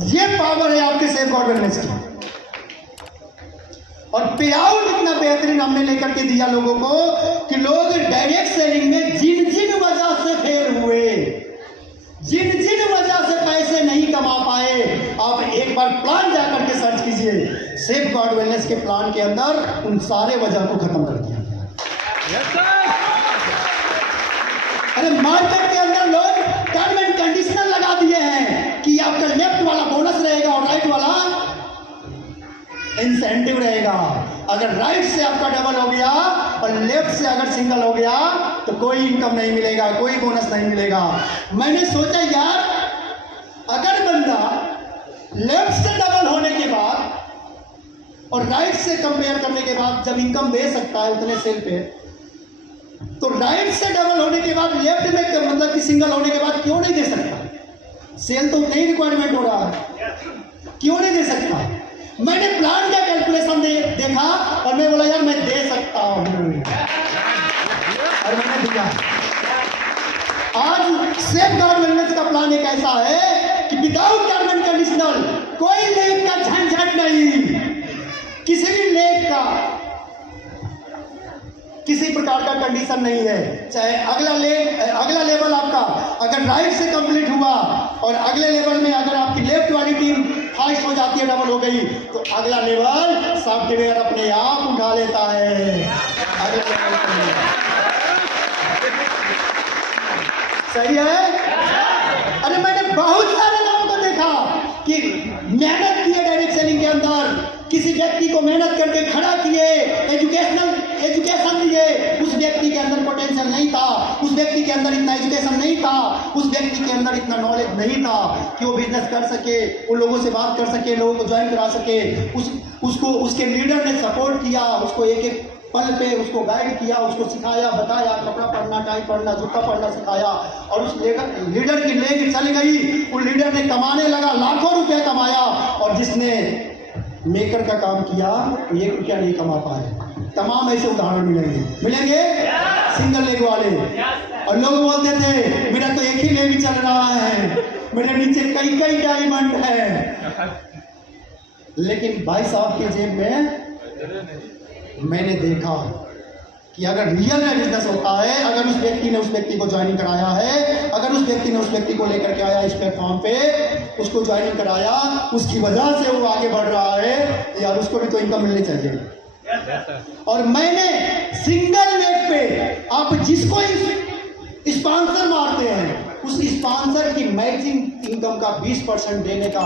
ये पावर है आपके सेफ गॉड वेलनेस की। और पे आउट इतना बेहतरीन हमने लेकर के दिया लोगों को कि लोग डायरेक्ट सेलिंग में जिन जिन वजह से फेल हुए, जिन जिन वजह से पैसे नहीं कमा पाए, आप एक बार प्लान जाकर के सर्च कीजिए, सेफ गॉड वेलनेस के प्लान के अंदर उन सारे वजह को खत्म कर दिया गया। अरे मार्केट के अंदर लोग टर्म एंड कंडीशनल लगा दिए हैं कि आपका लेफ्ट वाला बोनस रहेगा और राइट वाला इंसेंटिव रहेगा। अगर राइट से आपका डबल हो गया और लेफ्ट से अगर सिंगल हो गया तो कोई इनकम नहीं मिलेगा, कोई बोनस नहीं मिलेगा। मैंने सोचा यार, अगर बंदा लेफ्ट से डबल होने के बाद और राइट से कंपेयर करने के बाद जब इनकम दे सकता है उतने सेल पे, तो राइट से डबल होने के बाद लेफ्ट में मतलब कि सिंगल होने के बाद क्यों नहीं दे सकता? सेल तो उतना ही रिक्वायरमेंट हो रहा है, क्यों नहीं दे सकता? मैंने प्लान का कैलकुलेशन देखा और मैं बोला यार मैं दे सकता हूं, और मैंने दिया। आज सेफ गॉड वेलनेस का प्लान एक ऐसा है कि विदाउट टर्म एंड कंडीशनल, कोई लेग का झंझट नहीं, किसी भी लेग का किसी प्रकार का कंडीशन नहीं है। चाहे अगला लेवल आपका अगर राइट से कंप्लीट हुआ और अगले लेवल में अगर आपकी लेफ्ट वाली टीम फास्ट हो जाती है, डबल हो गई, तो अगला लेवल सॉफ्टवेयर अपने आप उठा लेता है अगले लेवल पर। सही है? अरे मैंने बहुत सारे लोगों को देखा कि मेहनत किए डायरेक्ट सेलिंग के अंदर, किसी व्यक्ति को मेहनत करके खड़ा किए, एजुकेशन दिए, उस व्यक्ति के अंदर पोटेंशियल नहीं था, उस व्यक्ति के अंदर इतना एजुकेशन नहीं था, उस व्यक्ति के अंदर इतना नॉलेज नहीं था कि वो बिजनेस कर सके, उन लोगों से बात कर सके, लोगों को ज्वाइन करा सके। उसको उसके लीडर ने सपोर्ट किया, उसको एक एक पल पे उसको गाइड किया, उसको सिखाया, बताया, कपड़ा पहनना, टाई पहनना, जूता पहनना सिखाया, और उस लीडर की लेग चली गई। उस लीडर ने कमाने लगा, लाखों रुपए कमाया, और जिसने मेकर का काम किया 1 रुपया नहीं कमा पाए। तमाम ऐसे उदाहरण मिलेंगे सिंगल लेग वाले। और लोग बोलते थे मेरा तो एक ही लेग चल रहा है, मेरे नीचे कई कई डायमंड है, लेकिन भाई साहब के जेब में मैंने देखा कि अगर रियल में बिजनेस होता है, अगर उस व्यक्ति ने उस व्यक्ति को ज्वाइनिंग कराया है, अगर उस व्यक्ति ने उस व्यक्ति को लेकर के आया इस प्लेटफॉर्म पे, उसको ज्वाइनिंग कराया, उसकी वजह से वो आगे बढ़ रहा है, यार उसको भी तो इनकम मिलनी चाहिए। और मैंने सिंगल लेग पे आप जिसको स्पॉन्सर मारते हैं, उस स्पॉन्सर की मैचिंग इनकम का 20% देने का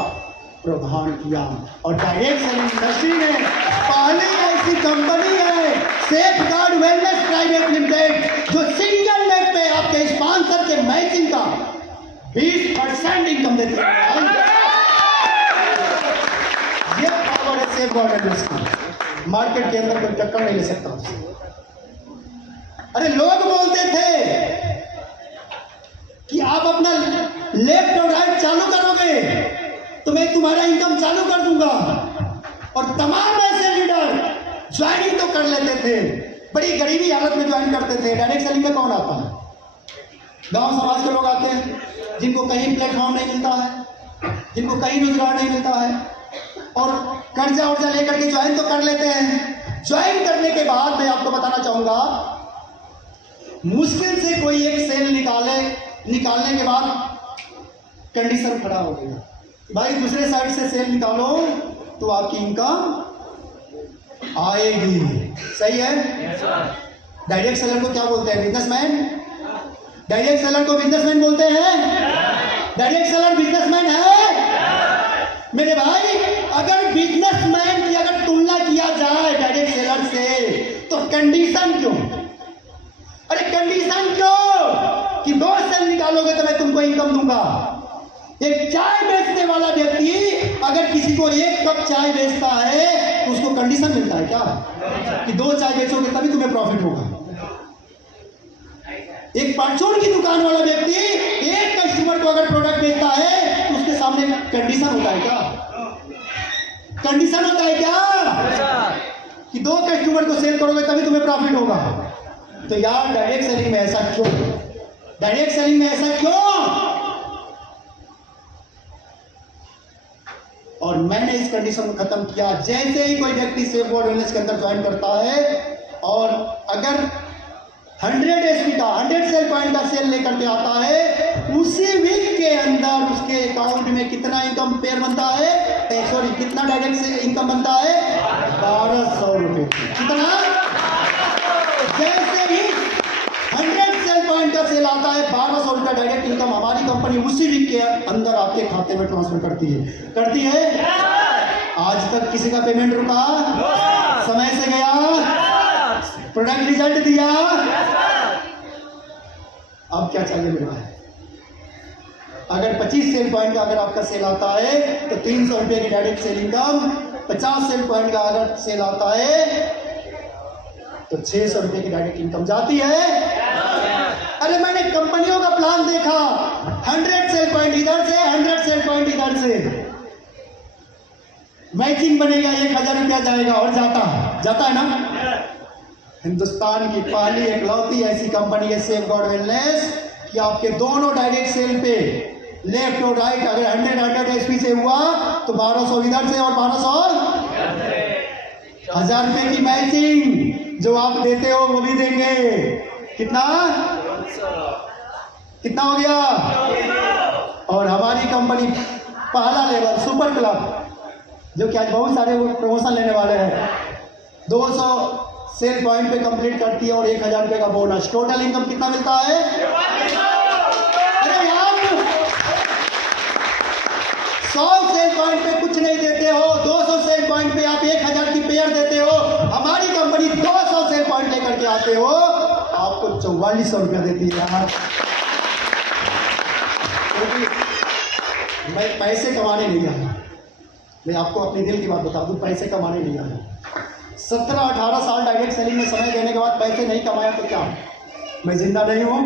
प्रावधान किया। और डायरेक्ट सेलिंग इंडस्ट्री में पहली ऐसी कंपनी है safe God wellness private limited, जो सिंगल लेग पे आपके स्पॉन्सर के मैचिंग का 20% इनकम देती है। ये पावर है सेफ गॉड वेलनेस की, मार्केट के अंदर कोई टक्कर नहीं ले सकता। अरे लोग बोलते थे कि आप अपना लेफ्ट और राइट चालू करोगे तो मैं तुम्हारा इनकम चालू कर दूंगा, और तमाम ऐसे लीडर ज्वाइनिंग तो कर लेते थे, बड़ी गरीबी हालत में ज्वाइन करते थे। डायरेक्ट सेलिंग में कौन आता है? गांव समाज के लोग आते हैं, जिनको कहीं प्लेटफॉर्म नहीं मिलता है, जिनको कहीं रोजगार नहीं मिलता है, और कर्जा उर्जा लेकर के ज्वाइन तो कर लेते हैं। ज्वाइन करने के बाद मैं आपको बताना चाहूंगा, मुश्किल से कोई एक सेल निकालने के बाद कंडीशन खड़ा हो गया, भाई दूसरे साइड से सेल निकालो तो आपकी इनकम आएगी। सही है? डायरेक्ट सेलर को क्या बोलते हैं? बिजनेसमैन। डायरेक्ट सेलर को बिजनेसमैन बोलते हैं। डायरेक्ट सेलर बिजनेसमैन है मेरे भाई। अगर बिजनेसमैन की अगर तुलना किया जाए डायरेक्ट सेलर से, तो कंडीशन क्यों? अरे कंडीशन क्यों कि 2 सेल निकालोगे तो मैं तुमको इनकम दूंगा। एक चाय बेचने वाला व्यक्ति अगर किसी को 1 कप चाय बेचता है तो उसको कंडीशन मिलता है क्या कि 2 चाय बेचोगे तभी तुम्हें प्रॉफिट होगा। एक परचून की दुकान वाला व्यक्ति एक कस्टमर को अगर प्रोडक्ट बेचता है तो उसके सामने कंडीशन होता है क्या? कंडीशन होता है क्या कि 2 कस्टमर को सेल करोगे तभी तुम्हें प्रॉफिट होगा। तो यार डायरेक्ट सेलिंग में ऐसा क्यों? डायरेक्ट सेलिंग में ऐसा क्यों? और मैंने इस कंडीशन को खत्म किया। जैसे ही कोई व्यक्ति सेफगार्ड वेलनेस के अंदर ज्वाइन करता है और अगर 100 एसपी का 100 सेल पॉइंट का सेल लेकर के आता है, उसी वीक के अंदर उसके अकाउंट में कितना इनकम पेयर बनता है, सॉरी कितना डायरेक्ट से इनकम बनता है, 1200 रुपये। कितना? जैसे ही 100 सेल पॉइंट का सेल आता है, 1200 रुपया डायरेक्ट इनकम हमारी कंपनी उसी वीक के अंदर आपके खाते में ट्रांसफर करती है। आज तक किसी का पेमेंट रुका? समय से गया? प्रोडक्ट रिजल्ट दिया? अब क्या चाहिए मेरे भाई? अगर 25 सेल पॉइंट का अगर आपका सेल आता है तो 300 रुपये की direct sale income, 50 sale point का अगर सेल आता है तो 600 रुपये की डायरेक्ट इनकम जाती है। अरे मैंने कंपनियों का प्लान देखा, 100 सेल पॉइंट इधर से, 100 सेल पॉइंट इधर से, मैचिंग बनेगा, 1000 रुपया जाएगा और जाता है ना। हिंदुस्तान की पहली इकलौती ऐसी कंपनी है सेफगार्ड वेलनेस कि आपके दोनों डायरेक्ट सेल पे लेफ्ट और राइट अगर 100 एसपी से हुआ तो 1200 इधर से और 1200 1000 रुपए की मैचिंग जो आप देते हो वो भी देंगे। कितना हो गया? और हमारी कंपनी पहला लेवल सुपर क्लब, जो कि आज बहुत सारे प्रमोशन लेने वाले हैं, 200 सेल पॉइंट पे कंप्लीट करती है और 1000 रुपये का बोनस। टोटल इनकम कितना मिलता है? अरे यार 100 सेल पॉइंट पे कुछ नहीं देते हो, 200 सेल पॉइंट पे आप 1000 की पेयर देते हो, हमारी कंपनी 200 सेल पॉइंट लेकर के आते हो, आपको 4400 रुपया देती है यार। मैं पैसे कमाने नहीं आया, मैं आपको अपने दिल की बात बता दूं, पैसे कमाने नहीं आया। 17-18 साल डायरेक्ट सेलिंग में समय देने के बाद पैसे नहीं कमाया तो क्या मैं जिंदा नहीं हूँ?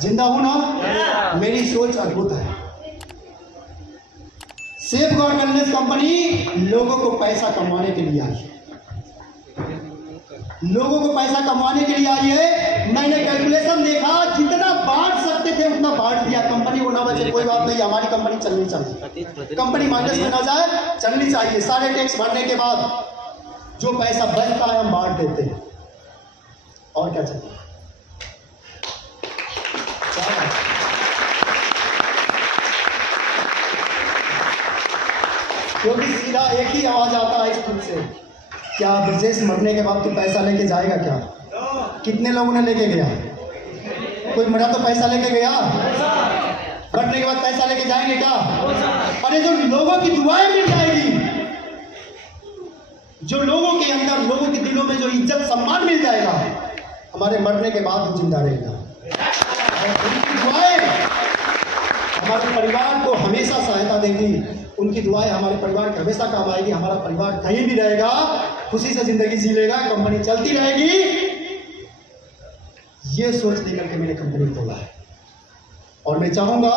जिंदा हूँ ना। मेरी सोच अद्भुत है। सेफगार्ड वेलनेस कंपनी लोगों को पैसा कमाने के लिए आई है, लोगों को पैसा कमाने के लिए आई है। मैंने कैलकुलेशन देखा, जितना बांट सकते थे उतना बांट दिया। कंपनी को ना बचे कोई बात नहीं, हमारी कंपनी चलनी चाहिए, कंपनी माइनस में ना जाए, चलनी चाहिए। सारे टैक्स भरने के बाद जो पैसा बचता है हम बांट देते हैं, और क्या चाहिए। क्योंकि सीधा एक ही आवाज आता है इस खुद से, क्या ब्रजेश मरने के बाद तू पैसा लेके जाएगा क्या? कितने लोगों ने लेके गया? कोई मरा तो पैसा लेके गया, मरने के बाद पैसा लेके जाएंगे क्या? अरे जो लोगों की दुआएं मिल जाएगी, जो लोगों के अंदर, लोगों के दिलों में जो इज्जत सम्मान मिल जाएगा, हमारे मरने के बाद वो जिंदा रहेगा। उनकी दुआएं हमारे परिवार को हमेशा सहायता देंगी, उनकी दुआएं हमारे परिवार के हमेशा काम आएगी। हमारा परिवार कहीं भी रहेगा, खुशी से जिंदगी जी लेगा, कंपनी चलती रहेगी। ये सोच लेकर के मैंने कंपनी खोला है और मैं चाहूंगा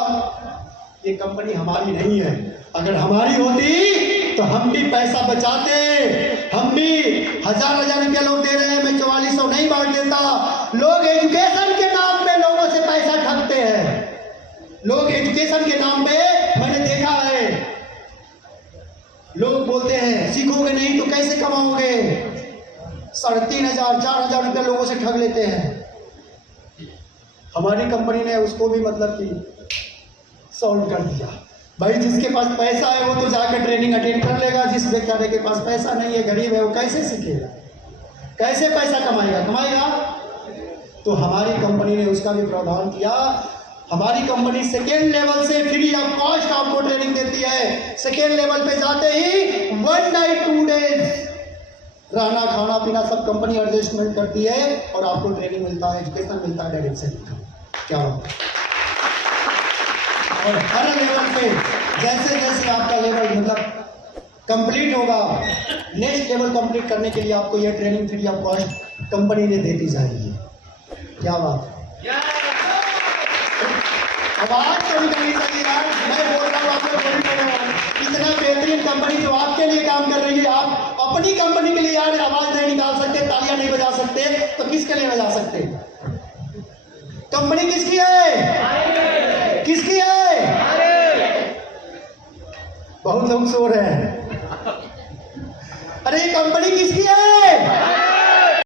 ये कंपनी हमारी नहीं है। अगर हमारी होती तो हम भी पैसा बचाते, हम भी 1000 रुपया लोग दे रहे हैं, मैं 4400 नहीं बांट देता। लोग एजुकेशन के नाम पे लोगों से पैसा ठगते हैं, लोग एजुकेशन के नाम पे, मैंने देखा है, लोग बोलते हैं सीखोगे नहीं तो कैसे कमाओगे, 3500 4000 रुपया लोगों से ठग लेते हैं। हमारी कंपनी ने उसको भी मतलब कि सॉल्व कर दिया। भाई जिसके पास पैसा है वो तो जाकर ट्रेनिंग अटेंड कर लेगा, जिस बेचारे के पास पैसा नहीं है, गरीब है, वो कैसे सीखेगा, कैसे पैसा कमाएगा। तो हमारी कंपनी ने उसका भी प्रावधान किया। हमारी कंपनी सेकेंड लेवल से फ्री ऑफ कॉस्ट आपको ट्रेनिंग देती है। सेकेंड लेवल पे जाते ही 1 नाइट 2 डेज रहना खाना पीना सब कंपनी एडजस्टमेंट करती है और आपको ट्रेनिंग मिलता है, एजुकेशन मिलता है डायरेक्ट से। क्या बात है। और हर लेवल पे जैसे जैसे आपका लेवल मतलब कंप्लीट होगा, नेक्स्ट लेवल कंप्लीट करने के लिए आपको यह training free of cost company ने देती जाएगी। क्या बात है। आवाज तो निकलनी चाहिए यार, मैं बोल रहा हूँ आप लोग बोल रहे हो। इतना बेहतरीन कंपनी जो आपके लिए काम कर रही है, आप अपनी कंपनी के लिए यार आवाज नहीं निकाल सकते, तालियां नहीं बजा सकते, तो किसके लिए बजा सकते? कंपनी किसकी है? किसकी है? बहुत लोग सो रहे हैं। अरे ये कंपनी किसकी है?